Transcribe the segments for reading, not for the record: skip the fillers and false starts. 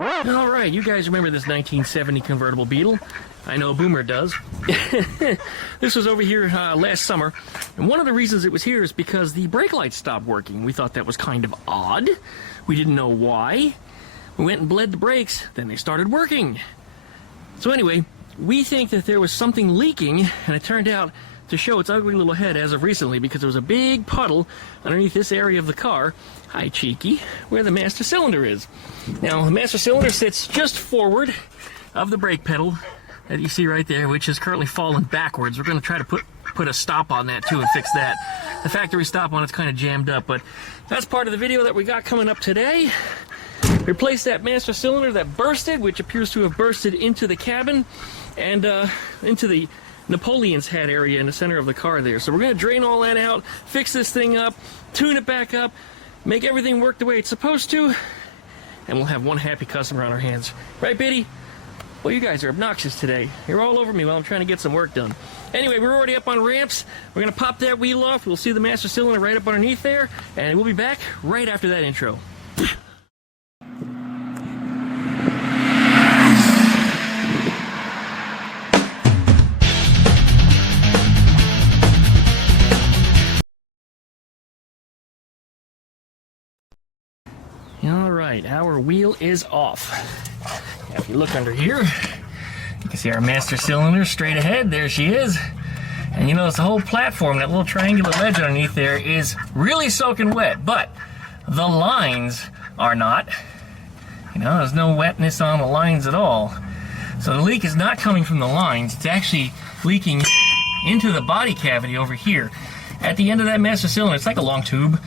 Alright, you guys remember this 1970 convertible Beetle? I know Boomer does. This was over here last summer, and one of the reasons it was here is because the brake lights stopped working. We thought that was kind of odd. We didn't know why. We went and bled the brakes, then they started working. So anyway, we think that there was something leaking, and it turned out to show its ugly little head as of recently because there was a big puddle underneath this area of the car, hi cheeky, where the master cylinder is. Now, the master cylinder sits just forward of the brake pedal that you see right there, which is currently fallen backwards. We're going to try to put a stop on that too and fix that. The factory stop on it's kind of jammed up, but that's part of the video that we got coming up today. Replace that master cylinder that bursted, which appears to have bursted into the cabin and into the Napoleon's hat area in the center of the car there. So we're going to drain all that out, fix this thing up, tune it back up, make everything work the way it's supposed to, and we'll have one happy customer on our hands. Right, Biddy? Well, you guys are obnoxious today. You're all over me while I'm trying to get some work done. Anyway, we're already up on ramps. We're going to pop that wheel off. We'll see the master cylinder right up underneath there, and we'll be back right after that intro. Alright, our wheel is off. Now, if you look under here, you can see our master cylinder straight ahead. There she is. And you notice the whole platform, that little triangular ledge underneath there, is really soaking wet, but the lines are not. You know, there's no wetness on the lines at all. So the leak is not coming from the lines. It's actually leaking into the body cavity over here. At the end of that master cylinder, it's like a long tube.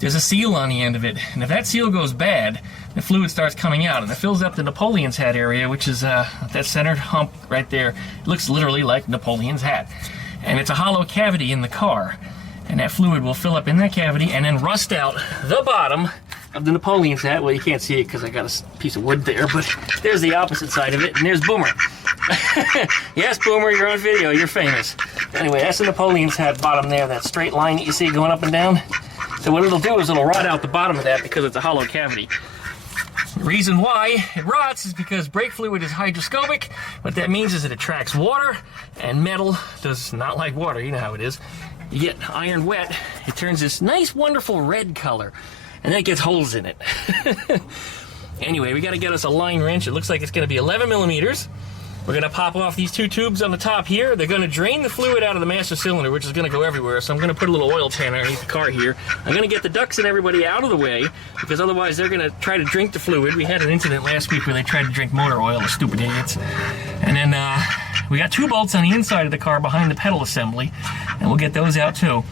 There's a seal on the end of it, and if that seal goes bad, the fluid starts coming out, and it fills up the Napoleon's hat area, which is that center hump right there. It looks literally like Napoleon's hat. And it's a hollow cavity in the car, and that fluid will fill up in that cavity and then rust out the bottom of the Napoleon's hat. Well, you can't see it because I got a piece of wood there, but there's the opposite side of it, and there's Boomer. Yes, Boomer, you're on video, you're famous. Anyway, that's the Napoleon's hat bottom there, that straight line that you see going up and down. So what it'll do is it'll rot out the bottom of that because it's a hollow cavity. The reason why it rots is because brake fluid is hygroscopic. What that means is it attracts water, and metal does not like water. You know how it is. You get iron wet, it turns this nice, wonderful red color, and then it gets holes in it. Anyway, we got to get us a line wrench. It looks like it's going to be 11 millimeters. We're going to pop off these two tubes on the top here. They're going to drain the fluid out of the master cylinder, which is going to go everywhere. So I'm going to put a little oil pan underneath the car here. I'm going to get the ducks and everybody out of the way, because otherwise they're going to try to drink the fluid. We had an incident last week where they tried to drink motor oil, the stupid idiots. And then we got two bolts on the inside of the car behind the pedal assembly, and we'll get those out too.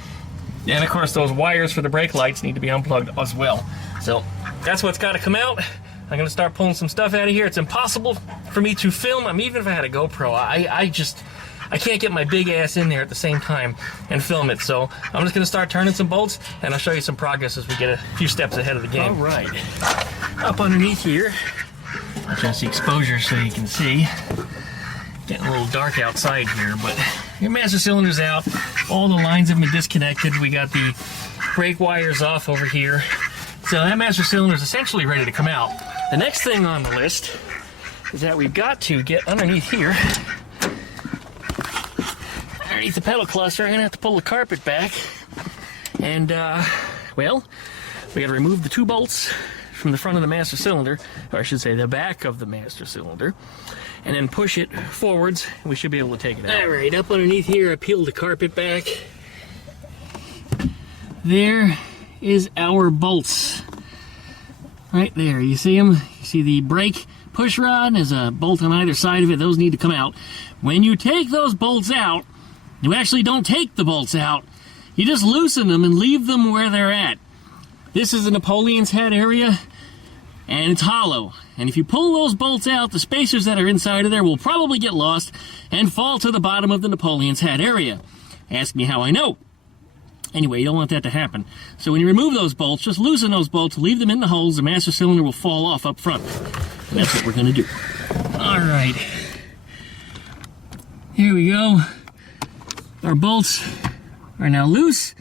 And of course those wires for the brake lights need to be unplugged as well. So that's what's got to come out. I'm going to start pulling some stuff out of here. It's impossible for me to film. I mean, even if I had a GoPro, I can't get my big ass in there at the same time and film it. So I'm just going to start turning some bolts, and I'll show you some progress as we get a few steps ahead of the game. All right. Up underneath here, adjust the exposure so you can see. Getting a little dark outside here, but your master cylinder's out. All the lines have been disconnected. We got the brake wires off over here. So that master cylinder is essentially ready to come out. The next thing on the list is that we've got to get underneath here, underneath the pedal cluster. I'm going to have to pull the carpet back. And, well, we got to remove the two bolts from the front of the master cylinder, or I should say the back of the master cylinder, and then push it forwards, and we should be able to take it out. All right, up underneath here, I peeled the carpet back. There is our bolts. Right there, you see them? You see the brake push rod? There's a bolt on either side of it. Those need to come out. When you take those bolts out, you actually don't take the bolts out. You just loosen them and leave them where they're at. This is the Napoleon's hat area, and it's hollow. And if you pull those bolts out, the spacers that are inside of there will probably get lost and fall to the bottom of the Napoleon's hat area. Ask me how I know. Anyway, you don't want that to happen. So when you remove those bolts, just loosen those bolts, leave them in the holes, the master cylinder will fall off up front. And that's what we're going to do. All right. Here we go. Our bolts are now loose.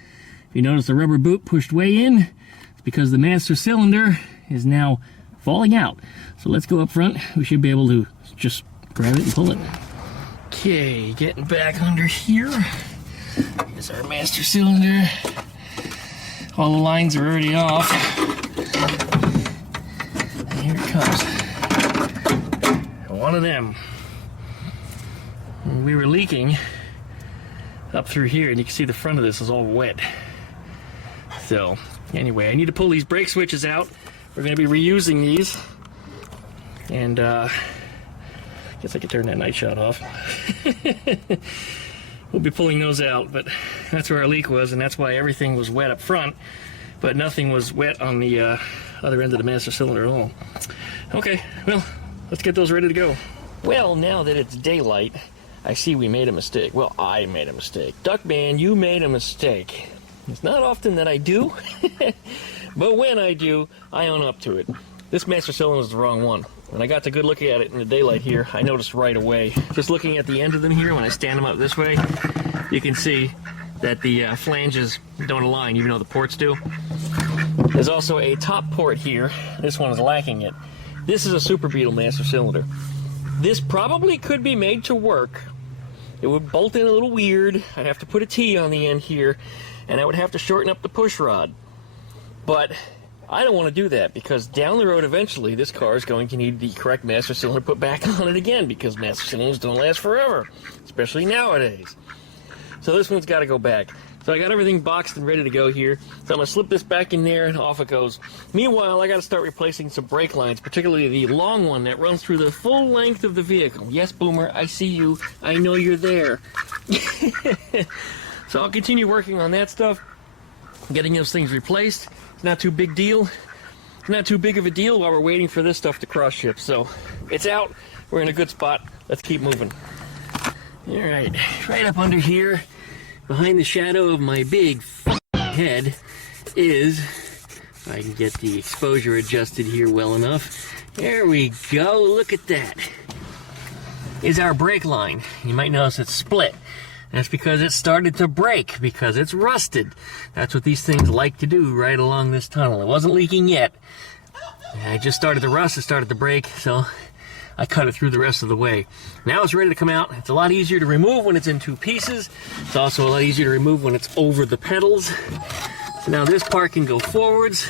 If you notice the rubber boot pushed way in, it's because the master cylinder is now falling out. So let's go up front. We should be able to just grab it and pull it. Okay, getting back under here. Here's our master cylinder. All the lines are already off. And here it comes. One of them. We were leaking up through here, and you can see the front of this is all wet. So anyway, I need to pull these brake switches out. We're going to be reusing these, and I guess I could turn that night shot off. We'll be pulling those out, but that's where our leak was, and that's why everything was wet up front, but nothing was wet on the other end of the master cylinder at all. Okay, well, let's get those ready to go. Well, now that it's daylight, I see we made a mistake. Well, I made a mistake. Duckman, you made a mistake. It's not often that I do, but when I do, I own up to it. This master cylinder is the wrong one. When I got to good look at it in the daylight here, I noticed right away. Just looking at the end of them here, when I stand them up this way, you can see that the flanges don't align, even though the ports do. There's also a top port here. This one is lacking it. This is a Super Beetle master cylinder. This probably could be made to work. It would bolt in a little weird. I'd have to put a T on the end here, and I would have to shorten up the push rod. But I don't want to do that, because down the road eventually this car is going to need the correct master cylinder put back on it again, because master cylinders don't last forever, especially nowadays. So this one's got to go back. So I got everything boxed and ready to go here. So I'm going to slip this back in there and off it goes. Meanwhile, I got to start replacing some brake lines, particularly the long one that runs through the full length of the vehicle. Yes, Boomer, I see you. I know you're there. So I'll continue working on that stuff, getting those things replaced. It's not too big deal. It's not too big of a deal while we're waiting for this stuff to cross ship. So it's out. We're in a good spot. Let's keep moving. All right, right up under here, behind the shadow of my big head is, if I can get the exposure adjusted here well enough. There we go, look at that. Is our brake line. You might notice it's split. That's because it started to break, because it's rusted. That's what these things like to do right along this tunnel. It wasn't leaking yet. I just started to rust, it started to break, so I cut it through the rest of the way. Now it's ready to come out. It's a lot easier to remove when it's in two pieces. It's also a lot easier to remove when it's over the pedals. So now this part can go forwards.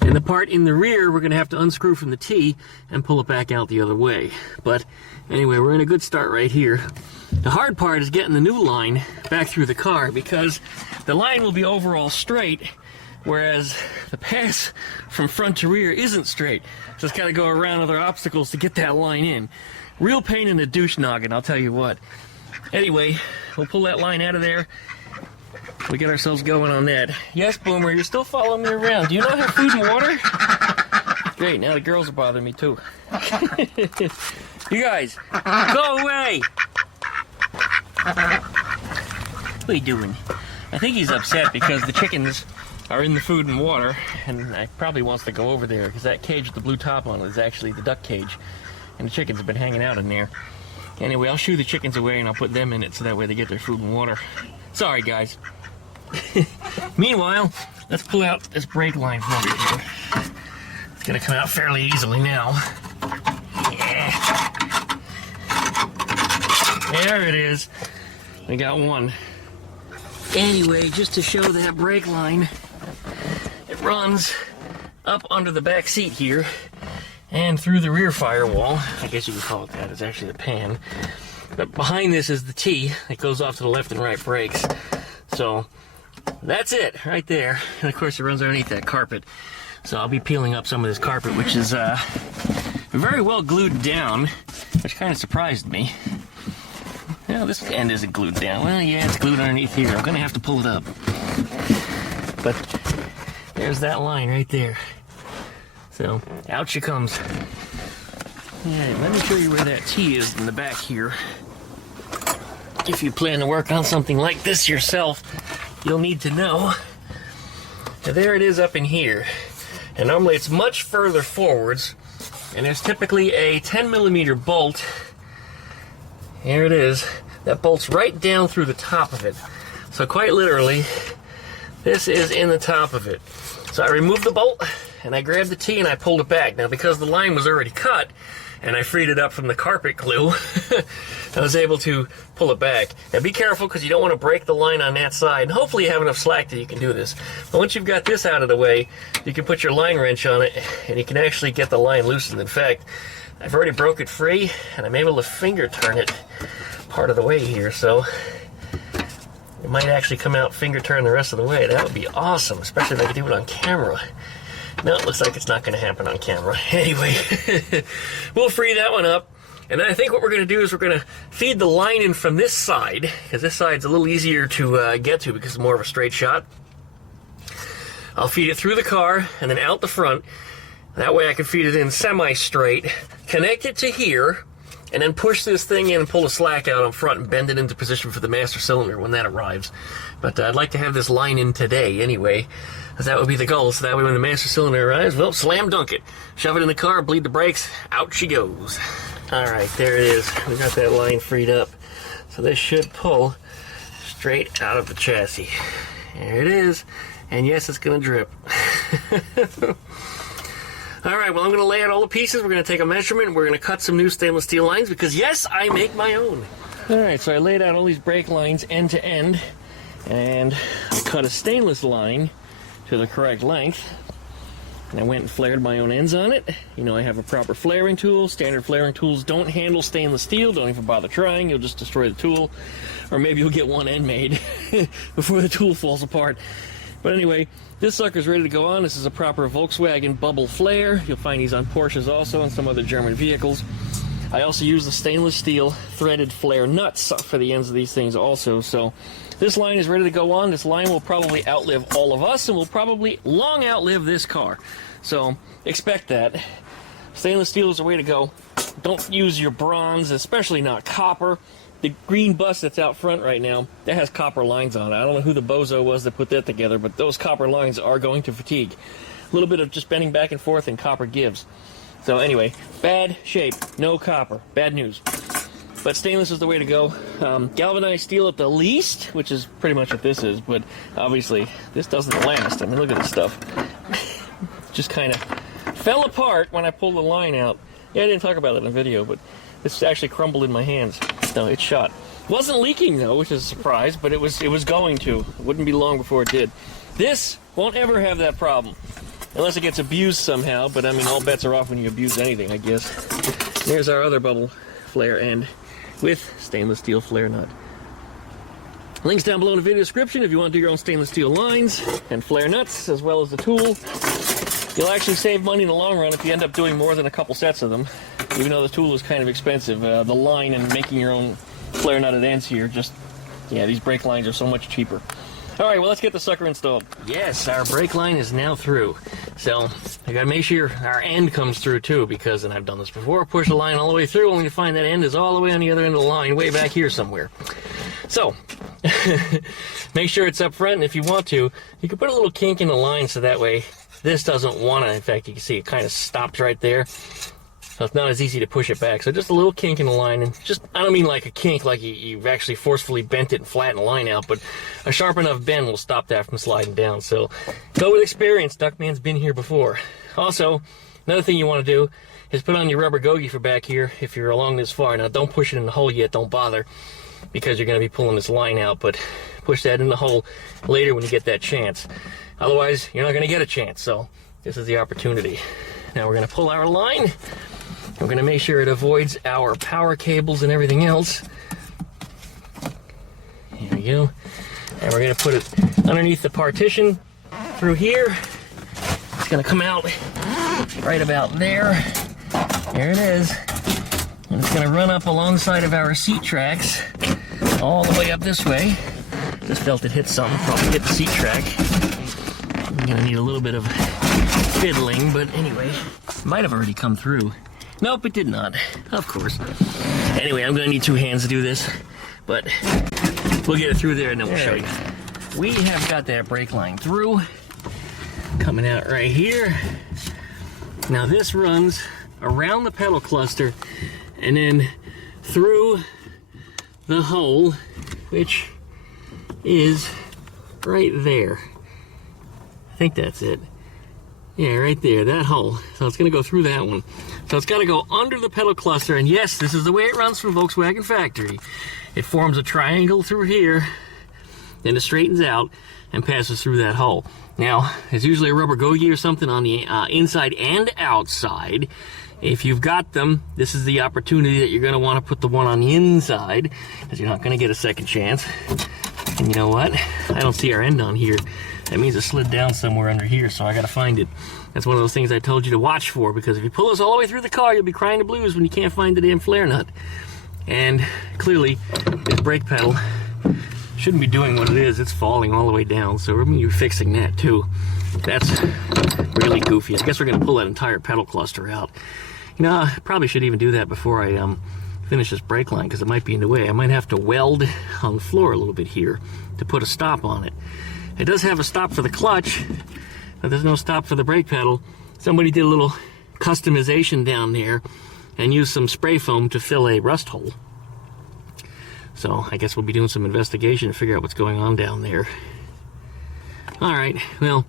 And the part in the rear, we're going to have to unscrew from the T and pull it back out the other way. But anyway, we're in a good start right here. The hard part is getting the new line back through the car, because the line will be overall straight, whereas the pass from front to rear isn't straight. So it's got to go around other obstacles to get that line in. Real pain in the douche noggin, I'll tell you what. Anyway, we'll pull that line out of there. We get ourselves going on that. Yes, Boomer, you're still following me around. Do you not have food and water? Great, now the girls are bothering me too. You guys, go away! What are you doing? I think he's upset because the chickens are in the food and water, and I probably wants to go over there, because that cage with the blue top on it is actually the duck cage, and the chickens have been hanging out in there. Anyway, I'll shoo the chickens away and I'll put them in it so that way they get their food and water. Sorry, guys. Meanwhile, let's pull out this brake line from over here. It's gonna come out fairly easily now. Yeah. There it is. We got one. Anyway, just to show that brake line, it runs up under the back seat here and through the rear firewall. I guess you could call it that. It's actually the pan. But behind this is the T that goes off to the left and right brakes. So that's it right there. And of course it runs underneath that carpet. So I'll be peeling up some of this carpet, which is very well glued down, which kind of surprised me. Well, this end isn't glued down. Well, yeah, it's glued underneath here. I'm going to have to pull it up. But there's that line right there. So out she comes. Yeah, let me show you where that T is in the back here. If you plan to work on something like this yourself, you'll need to know. Now, there it is up in here. And normally it's much further forwards. And there's typically a 10mm bolt. Here it is. That bolts right down through the top of it. So quite literally, this is in the top of it. So I removed the bolt, and I grabbed the T and I pulled it back. Now, because the line was already cut, and I freed it up from the carpet glue, I was able to pull it back. Now be careful, because you don't want to break the line on that side. And hopefully you have enough slack that you can do this. But once you've got this out of the way, you can put your line wrench on it, and you can actually get the line loosened. In fact, I've already broke it free, and I'm able to finger turn it part of the way here, so it might actually come out finger turn the rest of the way. That would be awesome, especially if I could do it on camera. No, it looks like it's not going to happen on camera. Anyway, we'll free that one up. And then I think what we're going to do is we're going to feed the line in from this side, because this side's a little easier to get to because it's more of a straight shot. I'll feed it through the car and then out the front. That way I can feed it in semi-straight, connect it to here, and then push this thing in and pull the slack out on front and bend it into position for the master cylinder when that arrives. But I'd like to have this line in today anyway, because that would be the goal. So that way when the master cylinder arrives, well, slam dunk it. Shove it in the car, bleed the brakes, out she goes. Alright, there it is. We got that line freed up. So this should pull straight out of the chassis. There it is. And yes, it's going to drip. Alright, well, I'm going to lay out all the pieces. We're going to take a measurement. We're going to cut some new stainless steel lines because, yes, I make my own. Alright, so I laid out all these brake lines end to end. And I cut a stainless line to the correct length. And I went and flared my own ends on it. You know, I have a proper flaring tool. Standard flaring tools don't handle stainless steel. Don't even bother trying. You'll just destroy the tool. Or maybe you'll get one end made before the tool falls apart. But anyway, this sucker's ready to go on. This is a proper Volkswagen bubble flare. You'll find these on Porsches also and some other German vehicles. I also use the stainless steel threaded flare nuts for the ends of these things also. So this line is ready to go on. This line will probably outlive all of us and will probably long outlive this car. So expect that. Stainless steel is the way to go. Don't use your bronze, especially not copper. The green bus that's out front right now, that has copper lines on it. I don't know who the bozo was that put that together, but those copper lines are going to fatigue. A little bit of just bending back and forth and copper gives. So anyway, bad shape, no copper, bad news. But stainless is the way to go. Galvanized steel at the least, which is pretty much what this is, but obviously this doesn't last. I mean, look at this stuff. Just kind of fell apart when I pulled the line out. Yeah, I didn't talk about it in the video, but this actually crumbled in my hands. No, it shot. Wasn't leaking though, which is a surprise, but it was going to. It wouldn't be long before it did. This won't ever have that problem. Unless it gets abused somehow, but I mean, all bets are off when you abuse anything, I guess. There's our other bubble flare end with stainless steel flare nut. Links down below in the video description if you want to do your own stainless steel lines and flare nuts, as well as the tool. You'll actually save money in the long run if you end up doing more than a couple sets of them, even though the tool is kind of expensive. The line and making your own flare nutted ends here, just, yeah, these brake lines are so much cheaper. Alright, well, let's get the sucker installed. Yes, our brake line is now through. So, I gotta make sure our end comes through too, because, and I've done this before, push the line all the way through, only to find that end is all the way on the other end of the line, way back here somewhere. So, make sure it's up front, and if you want to, you can put a little kink in the line so that way this doesn't want to, in fact, you can see it kind of stops right there. So it's not as easy to push it back. So just a little kink in the line, and just, I don't mean like a kink like you've actually forcefully bent it and flattened the line out, but a sharp enough bend will stop that from sliding down. So go with experience. Duckman's been here before. Also, another thing you want to do is put on your rubber gogie for back here if you're along this far. Now don't push it in the hole yet, don't bother, because you're going to be pulling this line out, but push that in the hole later when you get that chance. Otherwise, you're not going to get a chance, so this is the opportunity. Now we're going to pull our line. We're going to make sure it avoids our power cables and everything else. Here we go. And we're going to put it underneath the partition through here. It's going to come out right about there. There it is. And it's going to run up alongside of our seat tracks all the way up this way. Just felt it hit something, probably hit the seat track. I'm going to need a little bit of fiddling, but anyway, might have already come through. Nope, it did not, of course. Anyway, I'm going to need two hands to do this, but we'll get it through there and then we'll show you. We have got that brake line through, coming out right here. Now this runs around the pedal cluster and then through the hole, which is right there. I think that's it. Yeah, right there, that hole. So it's going to go through that one. So it's got to go under the pedal cluster, and yes, this is the way it runs from Volkswagen factory. It forms a triangle through here, then it straightens out and passes through that hole. Now, there's usually a rubber goji or something on the inside and outside. If you've got them, this is the opportunity that you're going to want to put the one on the inside, because you're not going to get a second chance. And you know what? I don't see our end on here. That means it slid down somewhere under here, so I got to find it. That's one of those things I told you to watch for, because if you pull this all the way through the car, you'll be crying the blues when you can't find the damn flare nut. And clearly, this brake pedal shouldn't be doing what it is. It's falling all the way down, so we're going to be fixing that too. That's really goofy. I guess we're going to pull that entire pedal cluster out. You know, I probably should even do that before I finish this brake line, because it might be in the way. I might have to weld on the floor a little bit here to put a stop on it. It does have a stop for the clutch, but there's no stop for the brake pedal. Somebody did a little customization down there and used some spray foam to fill a rust hole. So I guess we'll be doing some investigation to figure out what's going on down there. All right, well,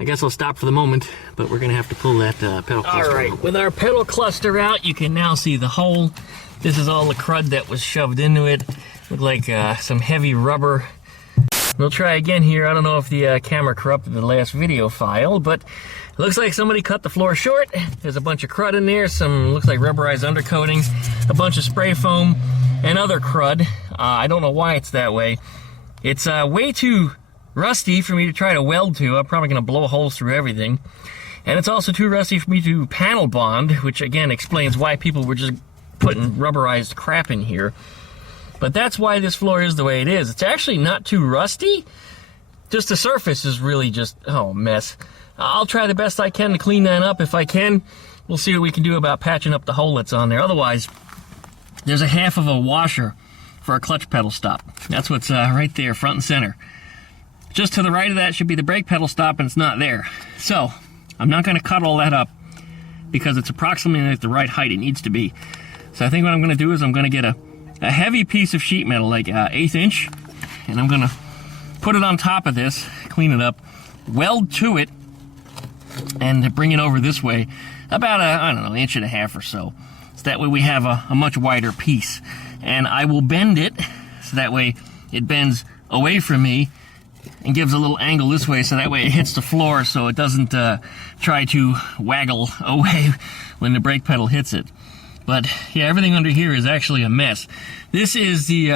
I guess I'll stop for the moment, but we're going to have to pull that pedal cluster out. All right, with our pedal cluster out, you can now see the hole. This is all the crud that was shoved into it. Looked like some heavy rubber. We'll try again here. I don't know if the camera corrupted the last video file, but it looks like somebody cut the floor short. There's a bunch of crud in there, some looks like rubberized undercoatings, a bunch of spray foam, and other crud. I don't know why it's that way. It's way too rusty for me to try to weld to. I'm probably going to blow holes through everything. And it's also too rusty for me to panel bond, which again explains why people were just putting rubberized crap in here. But that's why this floor is the way it is. It's actually not too rusty. Just the surface is really just, oh, a mess. I'll try the best I can to clean that up. If I can, we'll see what we can do about patching up the hole that's on there. Otherwise, there's a half of a washer for a clutch pedal stop. That's what's right there, front and center. Just to the right of that should be the brake pedal stop, and it's not there. So, I'm not going to cut all that up because it's approximately at the right height it needs to be. So I think what I'm going to do is I'm going to get a heavy piece of sheet metal, like 1/8 inch, and I'm going to put it on top of this, clean it up, weld to it, and bring it over this way about I don't know, 1.5 inches or so. So that way we have a much wider piece. And I will bend it, so that way it bends away from me and gives a little angle this way, so that way it hits the floor so it doesn't try to waggle away when the brake pedal hits it. But yeah, everything under here is actually a mess. This is the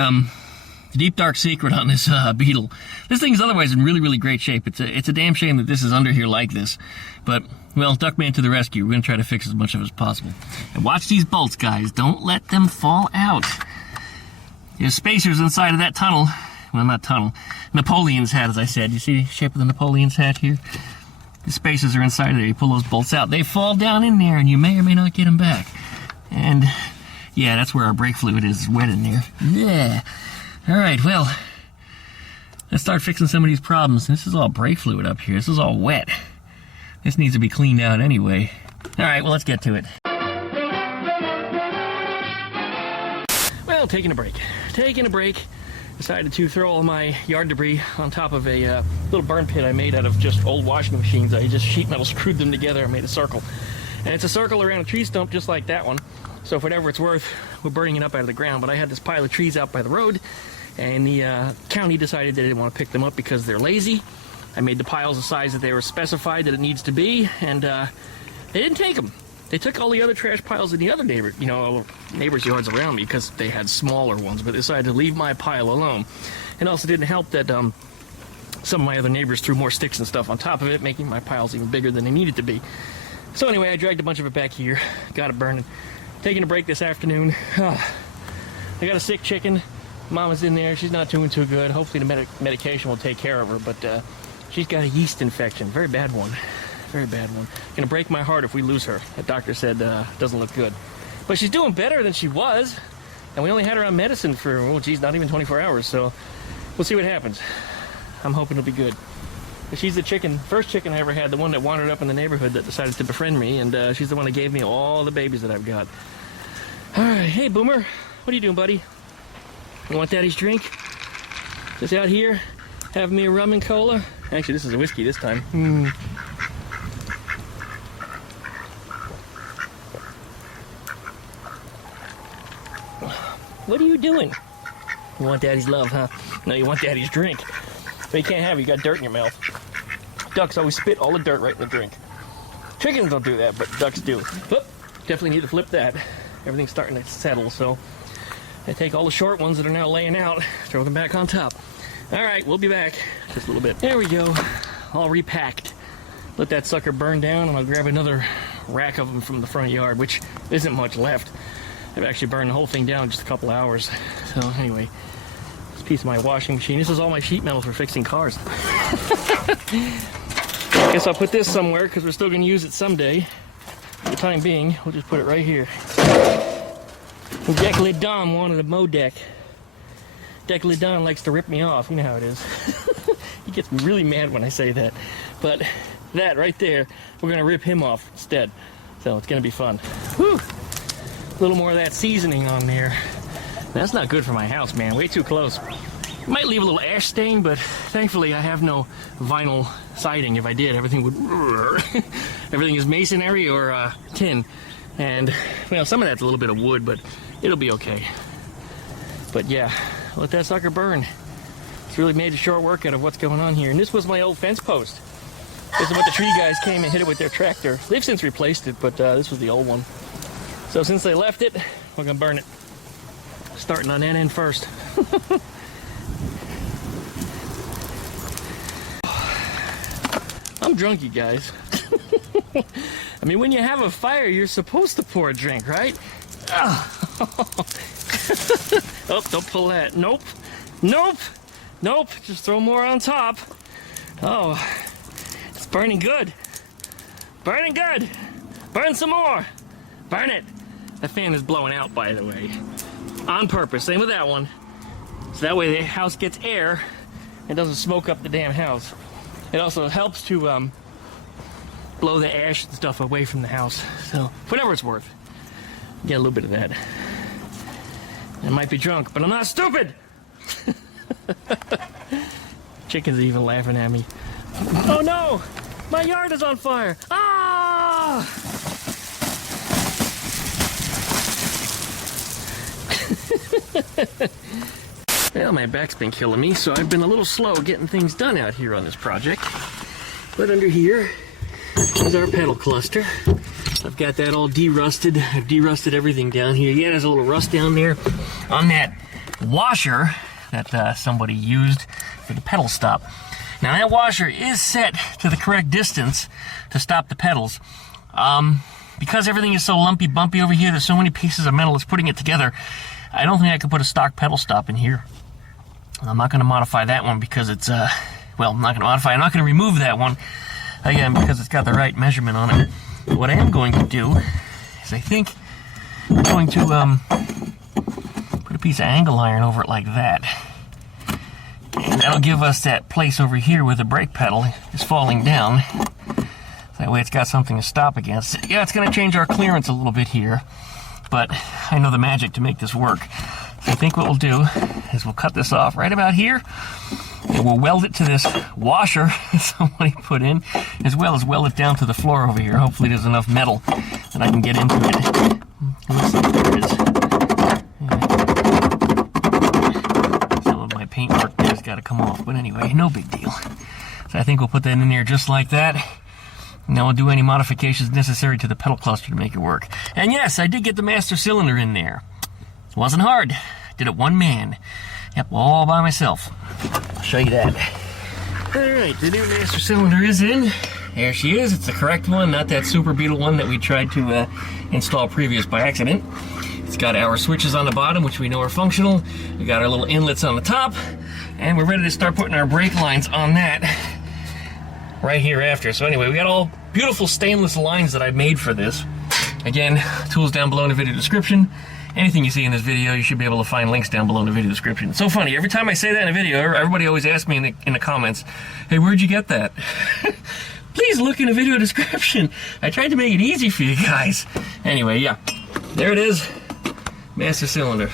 deep dark secret on this Beetle. This thing is otherwise in really, really great shape. It's a damn shame that this is under here like this. But, well, Duckman to the rescue. We're going to try to fix as much of it as possible. And watch these bolts, guys. Don't let them fall out. There's spacers inside of that tunnel. Well, not tunnel. Napoleon's hat, as I said. You see the shape of the Napoleon's hat here? The spacers are inside of there. You pull those bolts out. They fall down in there, and you may or may not get them back. And, yeah, that's where our brake fluid is wet in there. Yeah. All right, well, let's start fixing some of these problems. This is all brake fluid up here. This is all wet. This needs to be cleaned out anyway. All right, well, let's get to it. Well, taking a break. Decided to throw all my yard debris on top of a little burn pit I made out of just old washing machines. I just sheet metal screwed them together and made a circle. And it's a circle around a tree stump just like that one. So for whatever it's worth, we're burning it up out of the ground. But I had this pile of trees out by the road, and the county decided they didn't want to pick them up because they're lazy. I made the piles the size that they were specified that it needs to be, and they didn't take them. They took all the other trash piles in the other neighbors' yards around me because they had smaller ones, but they decided to leave my pile alone. And also didn't help that some of my other neighbors threw more sticks and stuff on top of it, making my piles even bigger than they needed to be. So anyway, I dragged a bunch of it back here, got it burning. Taking a break this afternoon. I got a sick chicken. Mama's in there. She's not doing too good. Hopefully the medication will take care of her, but she's got a yeast infection. Very bad one. Very bad one. Gonna break my heart if we lose her. The doctor said doesn't look good. But she's doing better than she was, and we only had her on medicine for, oh geez, not even 24 hours, so we'll see what happens. I'm hoping it'll be good. But she's the first chicken I ever had, the one that wandered up in the neighborhood that decided to befriend me, and she's the one that gave me all the babies that I've got. All right, hey Boomer, what are you doing, buddy? You want daddy's drink? Just out here, having me a rum and cola. Actually, this is a whiskey this time. What are you doing? You want daddy's love, huh? No, you want daddy's drink. But you can't have it, you got dirt in your mouth. Ducks always spit all the dirt right in the drink. Chickens don't do that, but ducks do. Whoop, definitely need to flip that. Everything's starting to settle, so I take all the short ones that are now laying out, throw them back on top. All right, we'll be back just a little bit. There we go, all repacked. Let that sucker burn down, and I'll grab another rack of them from the front yard, which isn't much left. I've actually burned the whole thing down in just a couple hours. So anyway, this piece of my washing machine. This is all my sheet metal for fixing cars. Guess I'll put this somewhere because we're still going to use it someday. For the time being, we'll just put it right here. DuckmanCycles wanted a mow deck. DuckmanCycles likes to rip me off. You know how it is. He gets really mad when I say that. But that right there, we're going to rip him off instead. So it's going to be fun. Whew. A little more of that seasoning on there. That's not good for my house, man. Way too close. Might leave a little ash stain, but thankfully I have no vinyl siding. If I did, everything would... Everything is masonry or tin. And, well, some of that's a little bit of wood, but it'll be okay. But yeah, let that sucker burn. It's really made a short work out of what's going on here. And this was my old fence post. This is what the tree guys came and hit it with their tractor. They've since replaced it, but this was the old one. So since they left it, we're gonna burn it. Starting on that end first. I'm drunk, you guys. I mean, when you have a fire, you're supposed to pour a drink, right? Oh, don't pull that. Nope. Nope. Nope. Just throw more on top. Oh, it's burning good. Burning good. Burn some more. Burn it. That fan is blowing out, by the way. On purpose. Same with that one. So that way the house gets air and doesn't smoke up the damn house. It also helps to blow the ash and stuff away from the house. So, whatever it's worth. Get a little bit of that. I might be drunk, but I'm not stupid! Chickens are even laughing at me. Oh no! My yard is on fire! Ah! Well, my back's been killing me, so I've been a little slow getting things done out here on this project. But under here is our pedal cluster. I've got that all de-rusted. I've de-rusted everything down here. Yeah, there's a little rust down there on that washer that somebody used for the pedal stop. Now that washer is set to the correct distance to stop the pedals. Because everything is so lumpy bumpy over here, there's so many pieces of metal that's putting it together, I don't think I could put a stock pedal stop in here. I'm not going to modify that one because it's, well, I'm not going to modify, I'm not going to remove that one, again, because it's got the right measurement on it. But what I am going to do is I think I'm going to put a piece of angle iron over it like that. And that'll give us that place over here where the brake pedal is falling down. That way it's got something to stop against. Yeah, it's going to change our clearance a little bit here, but I know the magic to make this work. So I think what we'll do is we'll cut this off right about here, and we'll weld it to this washer somebody put in, as well as weld it down to the floor over here. Hopefully there's enough metal that I can get into it. It looks like there is. Some of my paintwork there's got to come off, but anyway, no big deal. So I think we'll put that in there just like that. Now we'll do any modifications necessary to the pedal cluster to make it work. And yes, I did get the master cylinder in there. It wasn't hard. Did it one man. Yep, all by myself. I'll show you that. Alright, the new master cylinder is in. There she is. It's the correct one, not that Super Beetle one that we tried to install previous by accident. It's got our switches on the bottom, which we know are functional. We got our little inlets on the top. And we're ready to start putting our brake lines on that right here after. So anyway, we got all beautiful stainless lines that I made for this. Again, tools down below in the video description. Anything you see in this video, you should be able to find links down below in the video description. It's so funny, every time I say that in a video, everybody always asks me in the comments, hey, where'd you get that? Please look in the video description. I tried to make it easy for you guys. Anyway, yeah, there it is, master cylinder.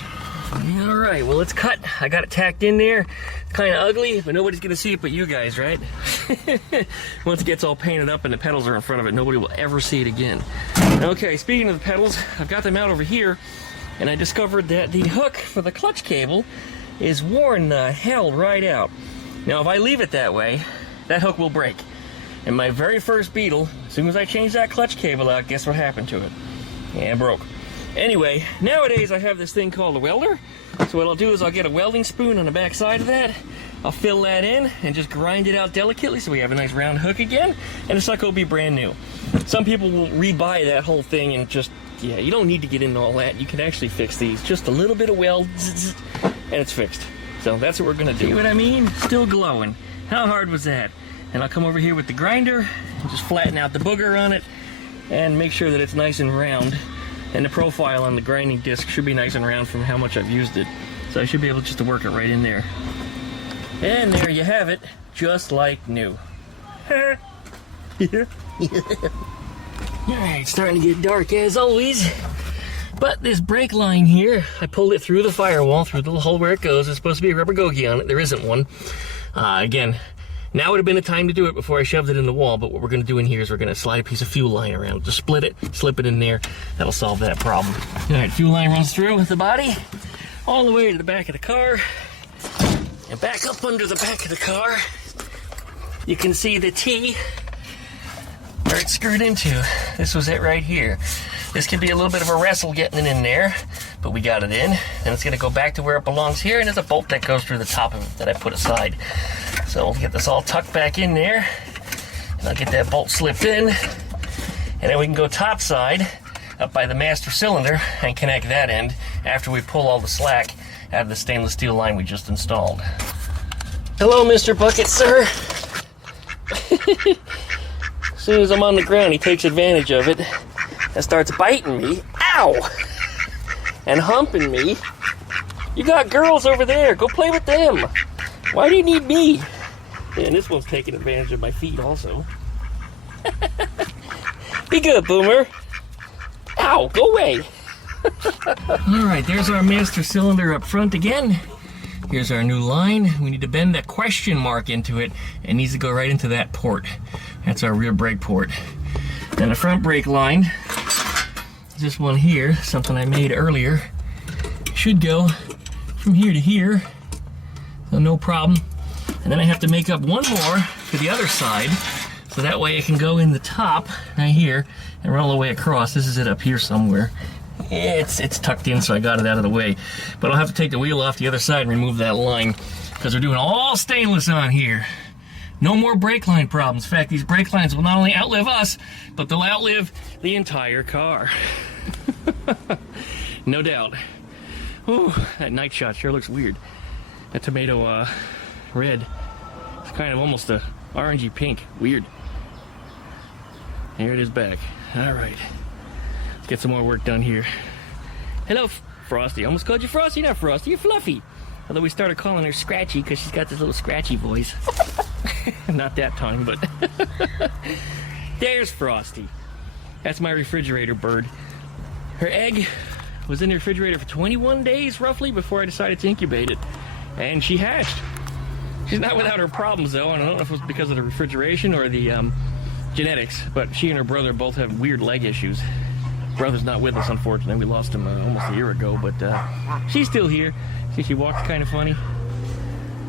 All right, well, it's cut. I got it tacked in there. It's kind of ugly, but nobody's gonna see it but you guys, right? Once it gets all painted up and the pedals are in front of it, nobody will ever see it again. Okay, speaking of the pedals, I've got them out over here. and I discovered that the hook for the clutch cable is worn the hell right out. Now if I leave it that way, that hook will break. And my very first Beetle, as soon as I changed that clutch cable out, guess what happened to it? Yeah, it broke. Anyway, nowadays I have this thing called a welder. So what I'll do is I'll get a welding spoon on the back side of that. I'll fill that in and just grind it out delicately so we have a nice round hook again, and the sucker will be brand new. Some people will rebuy that whole thing and just, yeah, you don't need to get into all that. You can actually fix these. Just a little bit of weld, and it's fixed. So that's what we're gonna do. See what I mean? Still glowing. How hard was that? And I'll come over here with the grinder and just flatten out the booger on it and make sure that it's nice and round. And the profile on the grinding disc should be nice and round from how much I've used it. So I should be able just to work it right in there. And there you have it, just like new. Alright, starting to get dark as always. But this brake line here, I pulled it through the firewall, through the little hole where it goes. There's supposed to be a rubber gogie on it. There isn't one. Again, now would have been the time to do it before I shoved it in the wall, but what we're going to do in here is we're going to slide a piece of fuel line around. Just split it, slip it in there. That'll solve that problem. Alright, fuel line runs through the body, all the way to the back of the car. And back up under the back of the car, you can see the T where it's screwed into. This was it right here. This could be a little bit of a wrestle getting it in there, but we got it in. And it's going to go back to where it belongs here, and there's a bolt that goes through the top of it that I put aside. So we'll get this all tucked back in there, and I'll get that bolt slipped in, and then we can go top side up by the master cylinder and connect that end after we pull all the slack out of the stainless steel line we just installed. Hello, Mr. Bucket, sir. As soon as I'm on the ground, he takes advantage of it and starts biting me. Ow! And humping me. You got girls over there. Go play with them. Why do you need me? And this one's taking advantage of my feet also. Be good, Boomer. Ow, go away. Alright, there's our master cylinder up front again. Here's our new line. We need to bend that question mark into it. It needs to go right into that port. That's our rear brake port. Then the front brake line, this one here, something I made earlier, should go from here to here, so no problem. And then I have to make up one more for the other side, so that way it can go in the top right here and run all the way across. This is it up here somewhere. It's tucked in, so I got it out of the way. But I'll have to take the wheel off the other side and remove that line, because we're doing all stainless on here. No more brake line problems. In fact, these brake lines will not only outlive us, but they'll outlive the entire car. No doubt. Ooh, that night shot sure looks weird. That tomato red. It's kind of almost a orangey pink. Weird. Here it is back. All right. Let's get some more work done here. Hello, Frosty. I almost called you Frosty, not Frosty. You're Fluffy. Although we started calling her Scratchy because she's got this little scratchy voice. Not that tongue, but there's Frosty. That's my refrigerator bird. Her egg was in the refrigerator for 21 days roughly before I decided to incubate it, and she hatched. She's not without her problems though, and I don't know if it was because of the refrigeration or the genetics, but she and her brother both have weird leg issues. Brother's not with us, unfortunately. We lost him almost a year ago, but she's still here. See, she walks kind of funny.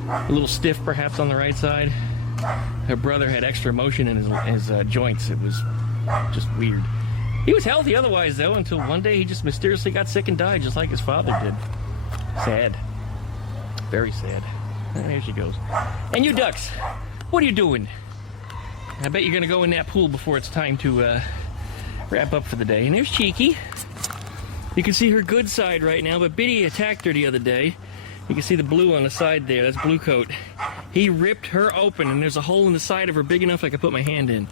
A little stiff perhaps on the right side. Her brother had extra motion in his joints. It was just weird. He was healthy otherwise though, until one day he just mysteriously got sick and died just like his father did. Sad. Very sad. There she goes. And you ducks, what are you doing? I bet you're gonna go in that pool before it's time to wrap up for the day. And there's Cheeky. You can see her good side right now, but Biddy attacked her the other day. You can see the blue on the side there, that's Blue Coat. He ripped her open, and there's a hole in the side of her big enough I could put my hand in.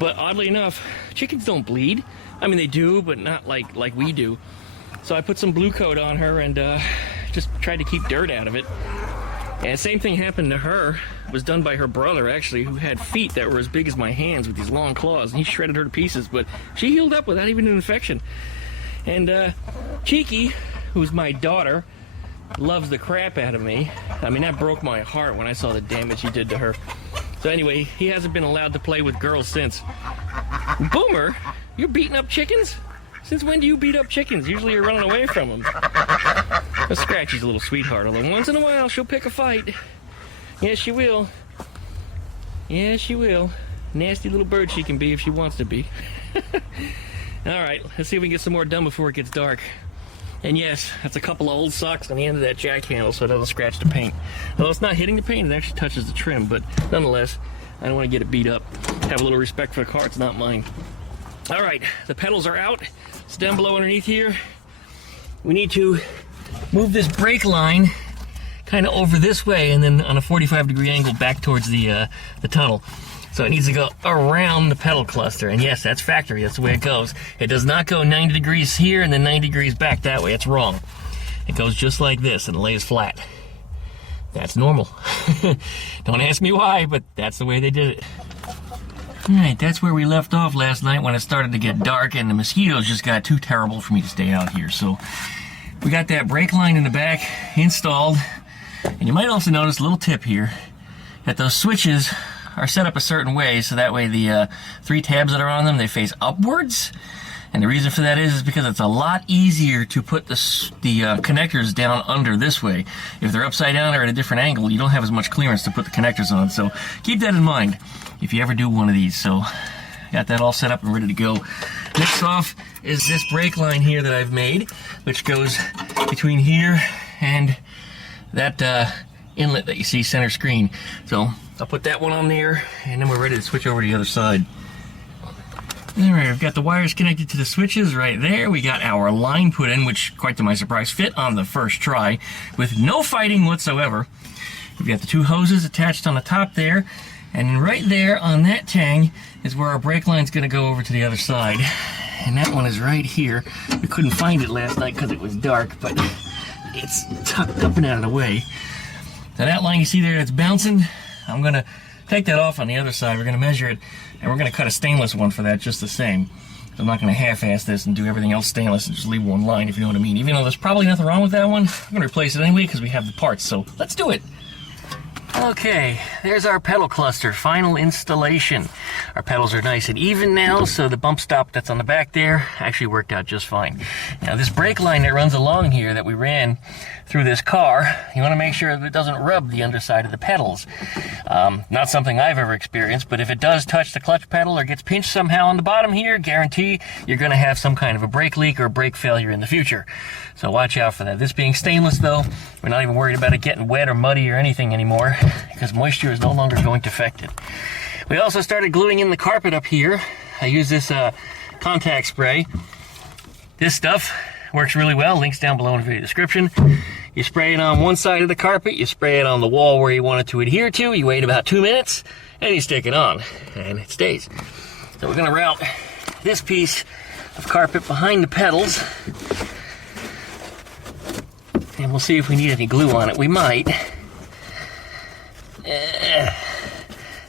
But oddly enough, chickens don't bleed. I mean, they do, but not like we do. So I put some Blue Coat on her and just tried to keep dirt out of it. And the same thing happened to her. It was done by her brother, actually, who had feet that were as big as my hands with these long claws. And he shredded her to pieces, but she healed up without even an infection. And Cheeky, who's my daughter, loves the crap out of me. I mean, that broke my heart when I saw the damage he did to her. So anyway, he hasn't been allowed to play with girls since. Boomer, you're beating up chickens? Since when do you beat up chickens? Usually you're running away from them. But Scratchy's a little sweetheart, although once in a while she'll pick a fight. Yes, she will. Yes, she will. Nasty little bird she can be if she wants to be. Alright, let's see if we can get some more done before it gets dark. And yes, that's a couple of old socks on the end of that jack handle so it doesn't scratch the paint. Although it's not hitting the paint, it actually touches the trim, but nonetheless, I don't want to get it beat up. Have a little respect for the car, it's not mine. Alright, the pedals are out. It's down below underneath here. We need to move this brake line kind of over this way and then on a 45-degree angle back towards the tunnel. So it needs to go around the pedal cluster. And yes, that's factory, that's the way it goes. It does not go 90 degrees here and then 90 degrees back that way. It's wrong. It goes just like this and it lays flat. That's normal. Don't ask me why, but that's the way they did it. Alright, that's where we left off last night when it started to get dark and the mosquitoes just got too terrible for me to stay out here. So we got that brake line in the back installed. And you might also notice a little tip here that those switches are set up a certain way so that way the 3 tabs that are on them, they face upwards. And the reason for that is because it's a lot easier to put the connectors down under this way. If they're upside down or at a different angle, you don't have as much clearance to put the connectors on. So keep that in mind if you ever do one of these. So got that all set up and ready to go. Next off is this brake line here that I've made, which goes between here and that inlet that you see center screen. So I'll put that one on there and then we're ready to switch over to the other side. Alright, I've got the wires connected to the switches right there. We got our line put in, which quite to my surprise fit on the first try with no fighting whatsoever. We've got the 2 hoses attached on the top there, and right there on that tang is where our brake line's going to go over to the other side. And that one is right here. We couldn't find it last night because it was dark, but it's tucked up and out of the way. Now that line you see there that's bouncing, I'm going to take that off on the other side. We're going to measure it, and we're going to cut a stainless one for that just the same. I'm not going to half-ass this and do everything else stainless and just leave one line, if you know what I mean. Even though there's probably nothing wrong with that one, I'm going to replace it anyway because we have the parts, so let's do it. Okay, there's our pedal cluster, final installation. Our pedals are nice and even now, so the bump stop that's on the back there actually worked out just fine. Now this brake line that runs along here that we ran through this car, you want to make sure that it doesn't rub the underside of the pedals. Not something I've ever experienced, but if it does touch the clutch pedal or gets pinched somehow on the bottom here, guarantee you're going to have some kind of a brake leak or brake failure in the future. So watch out for that. This being stainless though, we're not even worried about it getting wet or muddy or anything anymore because moisture is no longer going to affect it. We also started gluing in the carpet up here. I use this contact spray. This stuff works really well. Links down below in the video description. You spray it on one side of the carpet, you spray it on the wall where you want it to adhere to, you wait about 2 minutes, and you stick it on, and it stays. So we're going to route this piece of carpet behind the pedals, and we'll see if we need any glue on it. We might.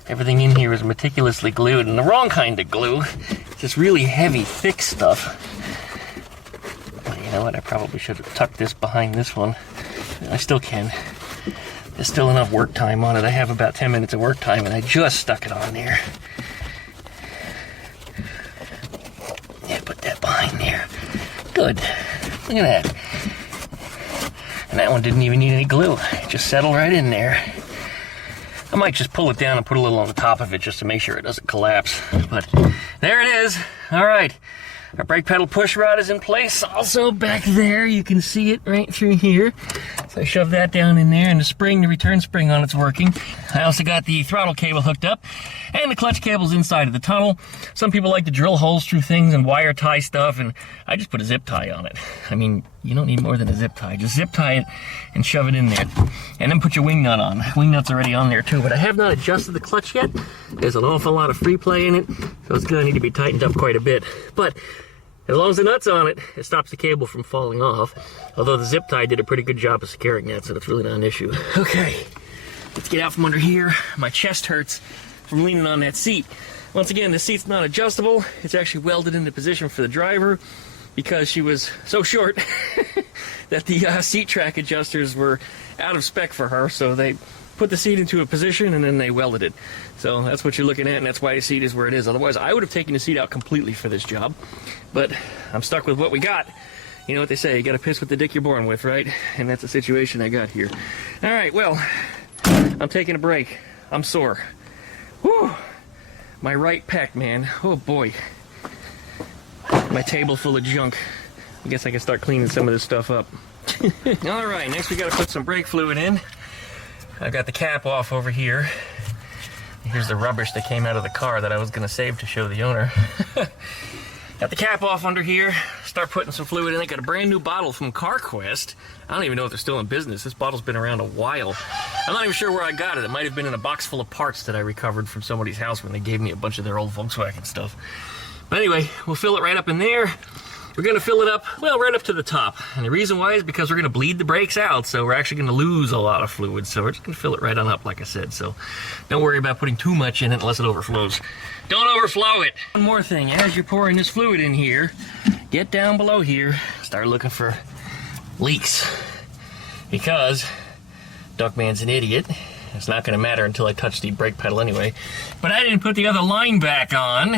Everything in here is meticulously glued, and the wrong kind of glue. It's this really heavy, thick stuff. Well, you know what? I probably should have tucked this behind this one. I still can. There's still enough work time on it. I have about 10 minutes of work time, and I just stuck it on there. Yeah, put that behind there. Good. Look at that. And that one didn't even need any glue. It just settled right in there. I might just pull it down and put a little on the top of it just to make sure it doesn't collapse. But there it is. All right. Our brake pedal push rod is in place. Also back there, you can see it right through here. So I shove that down in there, and the spring, the return spring on it's working. I also got the throttle cable hooked up, and the clutch cable's inside of the tunnel. Some people like to drill holes through things and wire tie stuff, and I just put a zip tie on it. I mean, you don't need more than a zip tie. Just zip tie it and shove it in there. And then put your wing nut on. Wing nut's already on there too, but I have not adjusted the clutch yet. There's an awful lot of free play in it, so it's gonna need to be tightened up quite a bit. But as long as the nut's on it, it stops the cable from falling off. Although the zip tie did a pretty good job of securing that, so it's really not an issue. Okay, let's get out from under here. My chest hurts from leaning on that seat. Once again, the seat's not adjustable. It's actually welded into position for the driver because she was so short that the seat track adjusters were out of spec for her, so they put the seat into a position, and then they welded it. So that's what you're looking at, and that's why the seat is where it is. Otherwise, I would have taken the seat out completely for this job, but I'm stuck with what we got. You know what they say, you gotta piss with the dick you're born with, right? And that's the situation I got here. All right, well, I'm taking a break. I'm sore. Whew. My right pec, man. Oh boy. My table full of junk. I guess I can start cleaning some of this stuff up. All right, next we gotta put some brake fluid in. I've got the cap off over here. Here's the rubbish that came out of the car that I was gonna save to show the owner. Got the cap off under here. Start putting some fluid in. I got a brand new bottle from CarQuest. I don't even know if they're still in business. This bottle's been around a while. I'm not even sure where I got it. It might have been in a box full of parts that I recovered from somebody's house when they gave me a bunch of their old Volkswagen stuff. But anyway, we'll fill it right up in there. We're gonna fill it up, well, right up to the top. And the reason why is because we're gonna bleed the brakes out, so we're actually gonna lose a lot of fluid. So we're just gonna fill it right on up, like I said. So don't worry about putting too much in it unless it overflows. Don't overflow it. One more thing, as you're pouring this fluid in here, get down below here, start looking for leaks. Because Duckman's an idiot. It's not gonna matter until I touch the brake pedal anyway. But I didn't put the other line back on.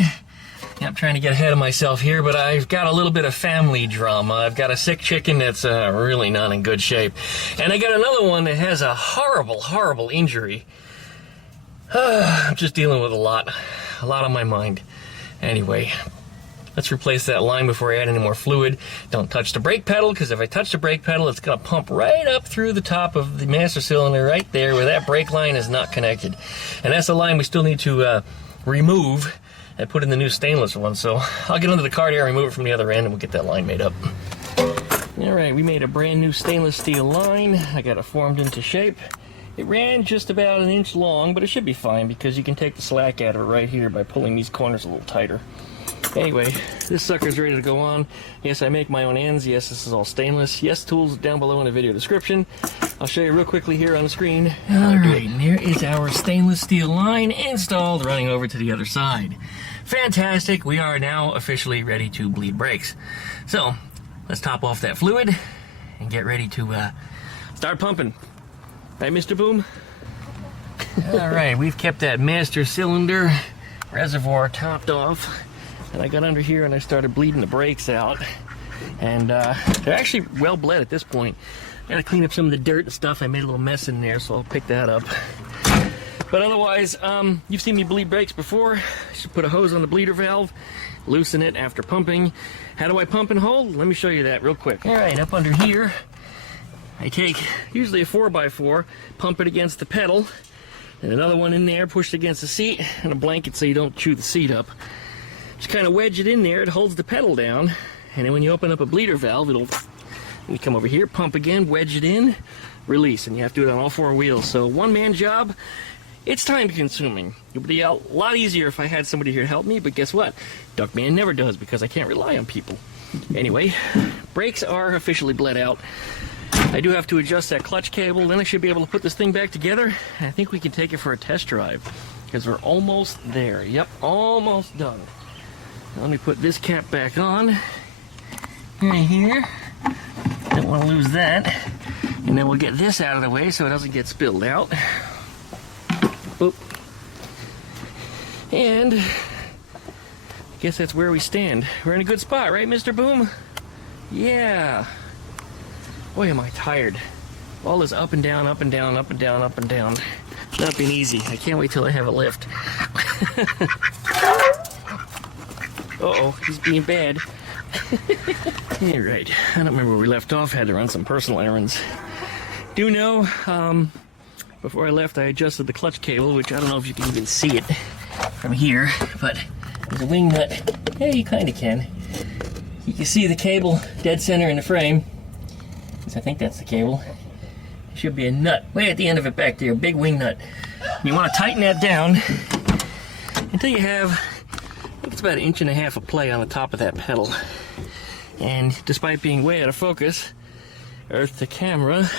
I'm trying to get ahead of myself here, but I've got a little bit of family drama. I've got a sick chicken that's really not in good shape. And I got another one that has a horrible, horrible injury. I'm just dealing with a lot on my mind. Anyway, let's replace that line before I add any more fluid. Don't touch the brake pedal, because if I touch the brake pedal, it's going to pump right up through the top of the master cylinder right there where that brake line is not connected. And that's the line we still need to remove. I put in the new stainless one, so I'll get under the car here, remove it from the other end, and we'll get that line made up. All right, we made a brand new stainless steel line. I got it formed into shape. It ran just about an inch long, but it should be fine because you can take the slack out of it right here by pulling these corners a little tighter. Anyway, this sucker's ready to go on. Yes, I make my own ends. Yes, this is all stainless. Yes, tools down below in the video description. I'll show you real quickly here on the screen. All right, and there is our stainless steel line installed, running over to the other side. Fantastic, we are now officially ready to bleed brakes. So, let's top off that fluid and get ready to start pumping. Right, Mr. Boom? All right, we've kept that master cylinder reservoir topped off. And I got under here and I started bleeding the brakes out. And they're actually well bled at this point. I gotta clean up some of the dirt and stuff. I made a little mess in there, so I'll pick that up. But otherwise, you've seen me bleed brakes before. Just put a hose on the bleeder valve, loosen it after pumping. How do I pump and hold? Let me show you that real quick. All right, up under here, I take usually a 4x4, pump it against the pedal, and another one in there pushed against the seat, and a blanket so you don't chew the seat up. Just kind of wedge it in there, it holds the pedal down, and then when you open up a bleeder valve, it'll, you come over here, pump again, wedge it in, release, and you have to do it on all four wheels. So one-man job. It's time consuming. It would be a lot easier if I had somebody here to help me, but guess what? Duckman never does because I can't rely on people. Anyway, brakes are officially bled out. I do have to adjust that clutch cable, then I should be able to put this thing back together. I think we can take it for a test drive because we're almost there. Yep, almost done. Now let me put this cap back on right here. Don't want to lose that. And then we'll get this out of the way so it doesn't get spilled out. Boop. And I guess that's where we stand. We're in a good spot, right, Mr. Boom? Yeah. Boy, am I tired. All this up and down, up and down, up and down, up and down. It's not been easy. I can't wait till I have a lift. Uh-oh, he's being bad. All right, I don't remember where we left off. Had to run some personal errands. Do know, before I left, I adjusted the clutch cable, which I don't know if you can even see it from here, but there's a wing nut. Yeah, you kind of can. You can see the cable dead center in the frame. I think that's the cable. There should be a nut way at the end of it back there, a big wing nut. You want to tighten that down until you have, I think it's about 1.5 inches of play on the top of that pedal. And despite being way out of focus, earth the camera.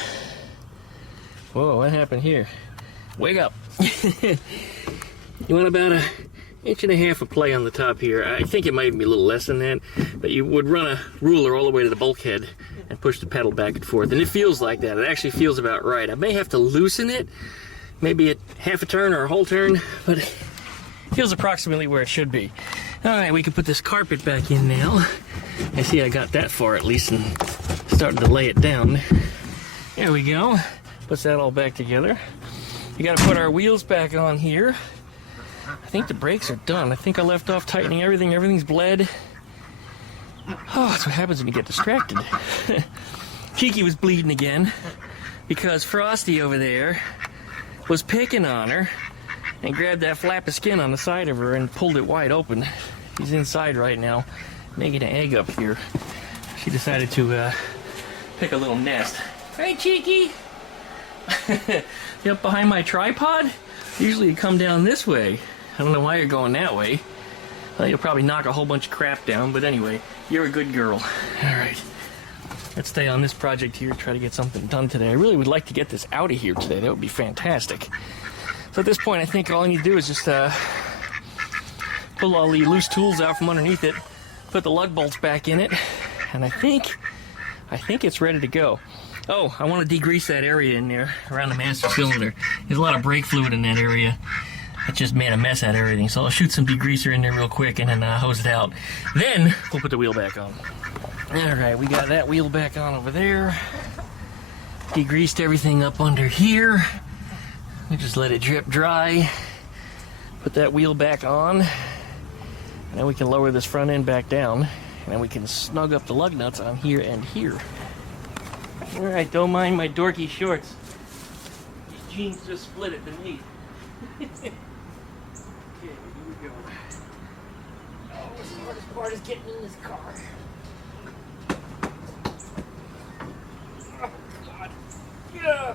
Whoa, what happened here? Wake up. You want about 1.5 inches of play on the top here. I think it might be a little less than that, but you would run a ruler all the way to the bulkhead and push the pedal back and forth. And it feels like that. It actually feels about right. I may have to loosen it maybe at half a turn or a whole turn, but it feels approximately where it should be. All right, we can put this carpet back in now. I see I got that far at least and started to lay it down. There we go. Puts that all back together. We got to put our wheels back on here. I think the brakes are done. I think I left off tightening everything. Everything's bled. Oh, that's what happens when you get distracted. Kiki was bleeding again because Frosty over there was picking on her and grabbed that flap of skin on the side of her and pulled it wide open. He's inside right now, making an egg up here. She decided to pick a little nest. Hey, Cheeky! You up behind my tripod? Usually you come down this way. I don't know why you're going that way. Well, you'll probably knock a whole bunch of crap down, but anyway, you're a good girl. Alright, let's stay on this project here, try to get something done today. I really would like to get this out of here today. That would be fantastic. So at this point, I think all I need to do is just pull all the loose tools out from underneath it, put the lug bolts back in it, and I think it's ready to go. Oh, I want to degrease that area in there around the master cylinder. There's a lot of brake fluid in that area. It just made a mess out of everything, so I'll shoot some degreaser in there real quick and then hose it out. Then we'll put the wheel back on. Alright, we got that wheel back on over there. Degreased everything up under here. We just let it drip dry. Put that wheel back on. And then we can lower this front end back down. And then we can snug up the lug nuts on here and here. Alright, don't mind my dorky shorts. These jeans just split at the knee. Okay, here we go. Oh, the hardest part is getting in this car. Oh, God. Yeah.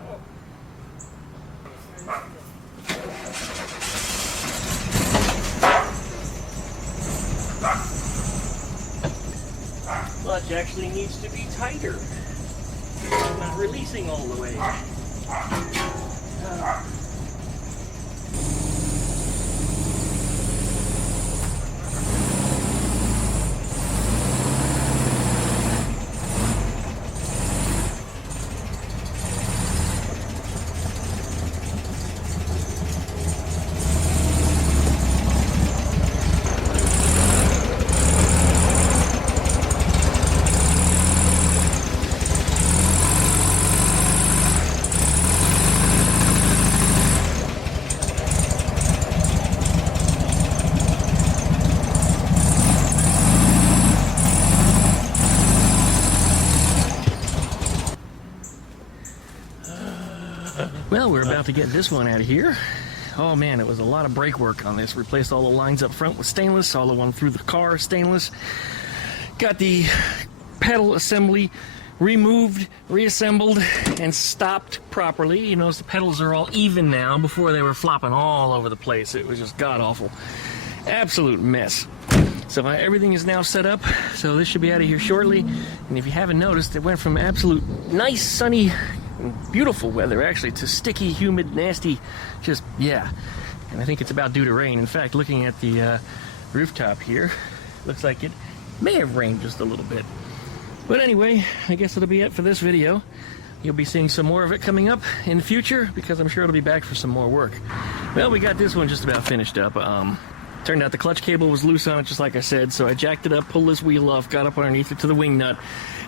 Clutch actually needs to be tighter. It's not releasing all the way. Well, we're about to get this one out of here. Oh man, it was a lot of brake work on this. Replaced all the lines up front with stainless, all the one through the car stainless. Got the pedal assembly removed, reassembled, and stopped properly. You notice the pedals are all even now. Before they were flopping all over the place. It was just god-awful. Absolute mess. So everything is now set up, so this should be out of here shortly. And if you haven't noticed, it went from absolute nice, sunny, beautiful weather actually to sticky, humid, nasty, just yeah. And I think it's about due to rain. In fact, looking at the rooftop here, looks like it may have rained just a little bit. But anyway, I guess it'll be it for this video. You'll be seeing some more of it coming up in the future because I'm sure it'll be back for some more work. Well, we got this one just about finished up. Turned out the clutch cable was loose on it, just like I said, so I jacked it up, pulled this wheel off, got up underneath it to the wing nut,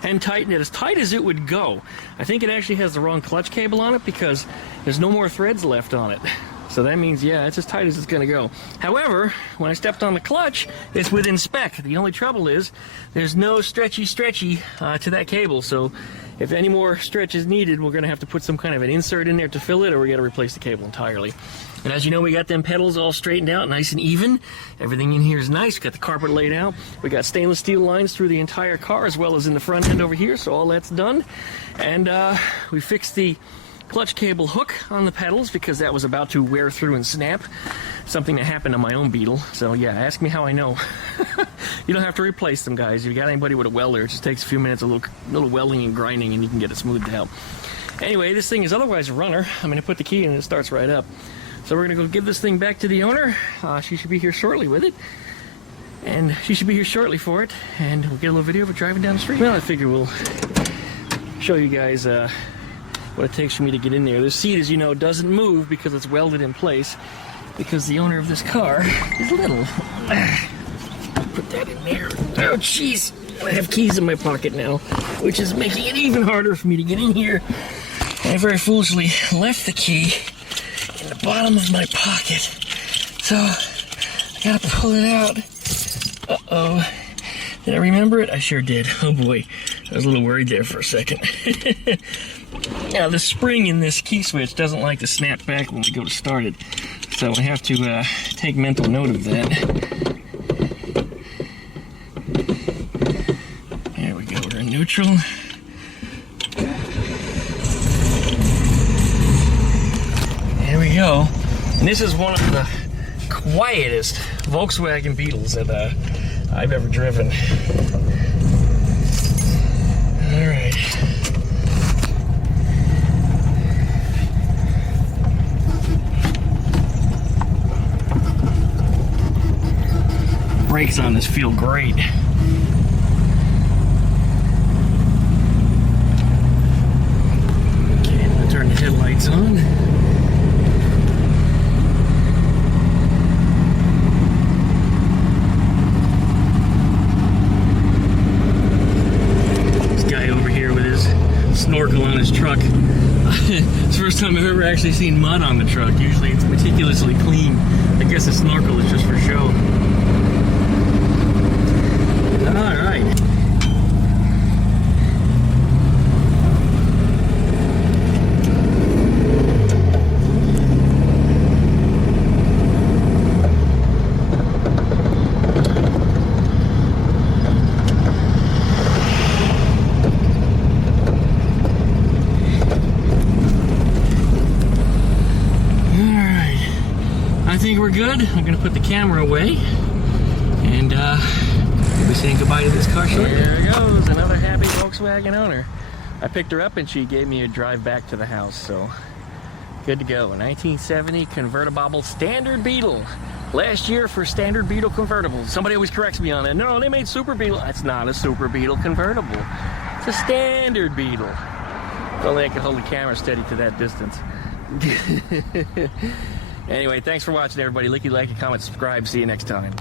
and tightened it as tight as it would go. I think it actually has the wrong clutch cable on it because there's no more threads left on it. So that means, yeah, it's as tight as it's going to go. However, when I stepped on the clutch, it's within spec. The only trouble is there's no stretchy to that cable. So if any more stretch is needed, we're going to have to put some kind of an insert in there to fill it, or we got to replace the cable entirely. And as you know, we got them pedals all straightened out, nice and even. Everything in here is nice. We got the carpet laid out. We got stainless steel lines through the entire car, as well as in the front end over here. So all that's done. And we fixed the clutch cable hook on the pedals because that was about to wear through and snap. Something that happened on my own Beetle. So yeah, ask me how I know. You don't have to replace them, guys. If you got anybody with a welder, it just takes a few minutes, a little welding and grinding, and you can get it smoothed out. Anyway, this thing is otherwise a runner. I'm going to put the key in and it starts right up. So we're going to go give this thing back to the owner. She should be here shortly with it. And she should be here shortly for it. And we'll get a little video of it driving down the street. Well, I figure we'll show you guys what it takes for me to get in there. This seat, as you know, doesn't move because it's welded in place, because the owner of this car is little. Put that in there. Oh, jeez. I have keys in my pocket now, which is making it even harder for me to get in here. I very foolishly left the key in the bottom of my pocket, so I gotta pull it out. Uh-oh. Did I remember it? I sure did. Oh boy, I was a little worried there for a second. Now, the spring in this key switch doesn't like to snap back when we go to start it, so I have to take mental note of that. There we go, we're in neutral. There we go. And this is one of the quietest Volkswagen Beetles that I've ever driven. All right. Brakes on this feel great. Okay, I'm gonna turn the headlights on. Snorkel on his truck. It's the first time I've ever actually seen mud on the truck. Usually it's meticulously clean. I guess the snorkel is just for show. Alright. I think we're good. I'm gonna put the camera away, and we'll be saying goodbye to this car shortly. There goes another happy Volkswagen owner. I picked her up and she gave me a drive back to the house, so good to go. 1970 convertible standard Beetle. Last year for standard Beetle convertibles. Somebody always corrects me on that. No, they made Super Beetle. That's not a Super Beetle convertible. It's a standard Beetle. If only I could hold the camera steady to that distance. Anyway, thanks for watching, everybody. Like, comment, subscribe. See you next time.